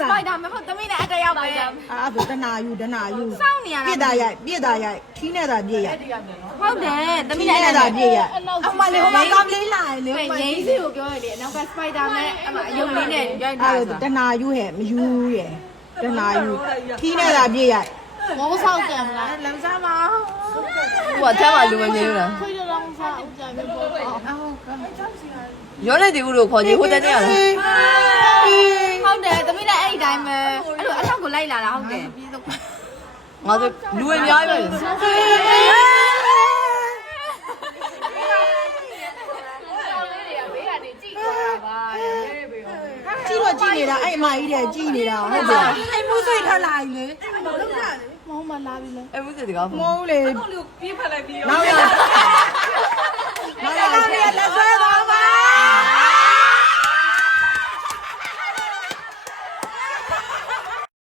စပိုက်ဒါမဟုတ်သမီးနဲ့အတယောက်ပဲ အာဆိုတနာယူစောင်းနေရတာပြည့်တာရိုက်ခီးနေတာပြည့်ရိုက် ဟုတ်တယ်သမီး ခီး နဲ့ နေတာပြည့်ရိုက် အမလေးဟိုမှာကောင်းလေးလာလေ ငိမ့်စီကိုပြောရတယ်နောက်ကစပိုက်ဒါနဲ့အမအယုံလေးနဲ့ရိုက်တာ အာတနာယူဟဲ့မယူရဲ့တနာယူခီးနေတာပြည့်ရိုက် မောဆောက်ကံလား လမ်းစားပါ ဟိုကထဲမှာလူမမြင်ဘူးလား ခွေးလောင်းစားဦးကြပြီပေါ့ ရောလိုက်တယ်ဦးလို့ခေါ်ကြည့်ဟိုတက်နေရလား ဟုတ်တယ်သမီးနဲ့အဲ့ဒီတိုင်းပဲအဲ့လိုအထောက်ကိုလိုက်လာတာဟုတ်တယ် ငါဆိုလူအများကြီးပဲ ကြည့်တော့ကြည့်နေတာအဲ့အမကြီးတဲ့ကြည့်နေတာဟုတ်တယ် အိမ်မှုစိတ်ထလာပြီလေမောင်မလာပြီလေ အဲ့မှုစစ်တကား မဟုတ်လေပြေးဖက်လိုက်ပြီးနောက်ရလက်ဆွဲသွားမ